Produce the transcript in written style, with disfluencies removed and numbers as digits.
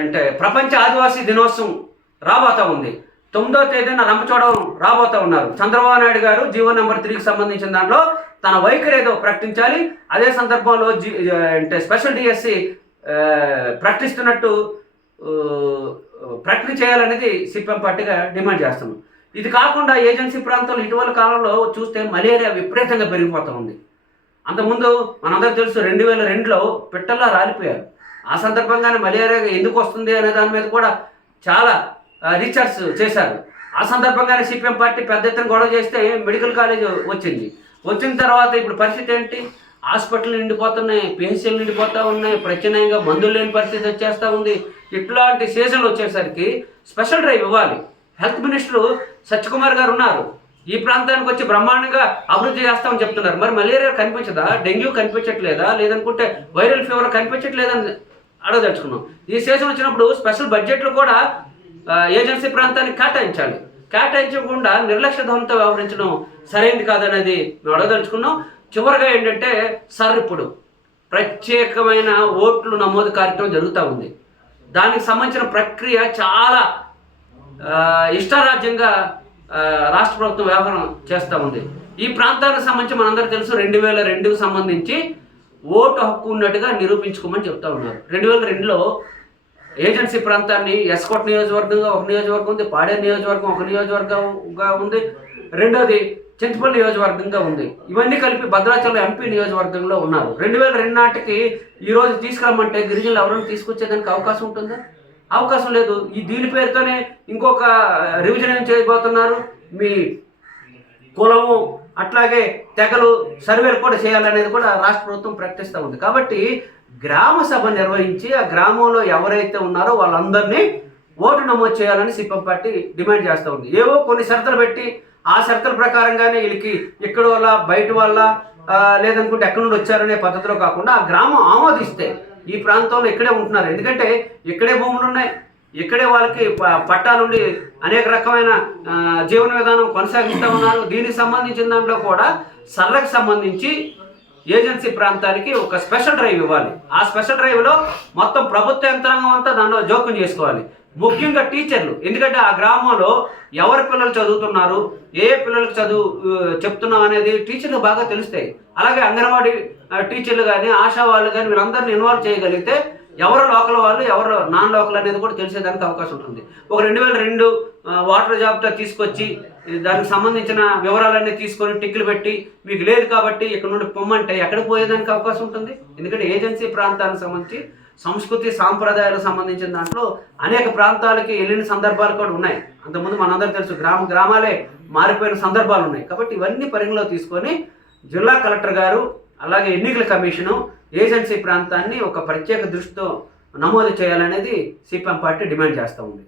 అంటే ప్రపంచ ఆదివాసీ దినోత్సవం రాబోతా ఉంది. 9వ తేదీన రంపచోడవరం రాబోతా ఉన్నారు. చంద్రబాబు నాయుడు గారు జీవో నెంబర్ 3కి సంబంధించిన దాంట్లో తన వైఖరి ఏదో ప్రకటించాలి. అదే సందర్భంలో అంటే స్పెషల్ డిఎస్సి ప్రకటిస్తున్నట్టు ప్రకటన చేయాలనేది సిపిఎం పార్టీగా డిమాండ్ చేస్తున్నాం. ఇది కాకుండా ఏజెన్సీ ప్రాంతంలో ఇటీవల కాలంలో చూస్తే మలేరియా విపరీతంగా పెరిగిపోతూ ఉంది. అంతకుముందు మనందరూ తెలుసు 2002లో పిట్టల్లా రాలిపోయారు. ఆ సందర్భంగానే మలేరియా ఎందుకు వస్తుంది అనే దాని మీద కూడా చాలా రీసెర్చ్ చేశారు. ఆ సందర్భంగానే సిపిఎం పార్టీ పెద్ద ఎత్తున గొడవ చేస్తే మెడికల్ కాలేజ్ వచ్చిన తర్వాత ఇప్పుడు పరిస్థితి ఏంటి? హాస్పిటల్ నిండిపోతున్నాయి, పిహెచ్సీలు నిండిపోతూ ఉన్నాయి, ప్రత్యామ్నాయంగా మందులు లేని పరిస్థితి వచ్చేస్తూ ఉంది. ఇట్లాంటి సీజన్లు వచ్చేసరికి స్పెషల్ డ్రైవ్ ఇవ్వాలి. హెల్త్ మినిస్టర్ సత్యకుమార్ గారు ఉన్నారు, ఈ ప్రాంతానికి వచ్చి బ్రహ్మాండంగా అభివృద్ధి చేస్తామని చెప్తున్నారు. మరి మలేరియా కనిపించదా? డెంగ్యూ కనిపించట్లేదా? లేదనుకుంటే వైరల్ ఫీవర్ కనిపించట్లేదని అడగదలుచుకున్నాం. ఈ సీజన్ వచ్చినప్పుడు స్పెషల్ బడ్జెట్లు కూడా ఏజెన్సీ ప్రాంతానికి కేటాయించకుండా నిర్లక్ష్య ధోరణితో వ్యవహరించడం సరైనది కాదనేది మేము అడగదలుచుకున్నాం. చివరిగా ఏంటంటే ఇప్పుడు ప్రత్యేకమైన ఓట్లు నమోదు కార్యక్రమం జరుగుతూ ఉంది. దానికి సంబంధించిన ప్రక్రియ చాలా ఇష్టారాజ్యంగా రాష్ట్ర ప్రభుత్వం వ్యవహారం చేస్తూ ఉంది. ఈ ప్రాంతానికి సంబంధించి మనందరికీ తెలుసు 2002కు సంబంధించి ఓటు హక్కు ఉన్నట్టుగా నిరూపించుకోమని చెప్తా ఉన్నారు. 2002లో ఏజెన్సీ ప్రాంతాన్ని ఎస్కోట్ నియోజకవర్గంగా ఒక నియోజకవర్గం ఉంది, పాడేరు నియోజకవర్గం ఒక నియోజకవర్గంగా ఉంది, రెండోది చింతపల్లి నియోజకవర్గంగా ఉంది. ఇవన్నీ కలిపి భద్రాచలం ఎంపీ నియోజకవర్గంలో ఉన్నారు. 2002 నాటికి ఈరోజు తీసుకురమ్మంటే గిరిజనులు ఎవరైనా తీసుకొచ్చేదానికి అవకాశం ఉంటుందా? అవకాశం లేదు. దీని పేరుతోనే ఇంకొక రివిజన్ ఏం చేయబోతున్నారు. మీ కులము అట్లాగే తెగలు సర్వేలు కూడా చేయాలనేది కూడా రాష్ట్ర ప్రభుత్వం ప్రకటిస్తూ ఉంది. కాబట్టి గ్రామ సభ నిర్వహించి ఆ గ్రామంలో ఎవరైతే ఉన్నారో వాళ్ళందరినీ ఓటు నమోదు చేయాలని సిపిఎం పార్టీ డిమాండ్ చేస్తూ ఉంది. ఏవో కొన్ని షరతులు పెట్టి ఆ షరతుల ప్రకారంగానే వీళ్ళకి ఇక్కడ వల్ల బయట వల్ల లేదనుకుంటే ఎక్కడి నుండి వచ్చారనే పద్ధతిలో కాకుండా ఆ గ్రామం ఆమోదిస్తే ఈ ప్రాంతంలో ఇక్కడే ఉంటున్నారు, ఎందుకంటే ఇక్కడే భూములు ఉన్నాయి, ఇక్కడే వాళ్ళకి పట్టాలుండి అనేక రకమైన జీవన విధానం కొనసాగిస్తూ ఉన్నారు. దీనికి సంబంధించిన దాంట్లో కూడా సర్లకు సంబంధించి ఏజెన్సీ ప్రాంతానికి ఒక స్పెషల్ డ్రైవ్ ఇవ్వాలి. ఆ స్పెషల్ డ్రైవ్లో మొత్తం ప్రభుత్వ యంత్రాంగం అంతా దానిలో జోక్యం చేసుకోవాలి, ముఖ్యంగా టీచర్లు. ఎందుకంటే ఆ గ్రామంలో ఎవరి పిల్లలు చదువుతున్నారు, ఏ పిల్లలకు చదువు చెప్తున్నాం అనేది టీచర్లు బాగా తెలుస్తాయి. అలాగే అంగన్వాడీ టీచర్లు కానీ ఆశా వాళ్ళు కానీ వీళ్ళందరినీ ఇన్వాల్వ్ చేయగలిగితే ఎవరు లోకల్ వాళ్ళు ఎవరు నాన్ లోకల్ అనేది కూడా తెలిసేదానికి అవకాశం ఉంటుంది. ఒక 2002 వాటర్ జాబితా తీసుకొచ్చి దానికి సంబంధించిన వివరాలన్నీ తీసుకొని టిక్కులు పెట్టి మీకు లేదు కాబట్టి ఇక్కడ నుండి పొమ్మంటే ఎక్కడికి పోయేదానికి అవకాశం ఉంటుంది? ఎందుకంటే ఏజెన్సీ ప్రాంతానికి సంబంధించి సంస్కృతి సాంప్రదాయాలకు సంబంధించిన దాంట్లో అనేక ప్రాంతాలకి వెళ్ళిన సందర్భాలు కూడా ఉన్నాయి. అంతకుముందు మనందరూ తెలుసు గ్రామాలే మారిపోయిన సందర్భాలు ఉన్నాయి. కాబట్టి ఇవన్నీ పరిగణలో తీసుకొని జిల్లా కలెక్టర్ గారు అలాగే ఎన్నికల కమిషను ఏజెన్సీ ప్రాంతాన్ని ఒక ప్రత్యేక దృష్టితో నమోదు చేయాలనేది సిపిఎం పార్టీ డిమాండ్ చేస్తూ ఉంది.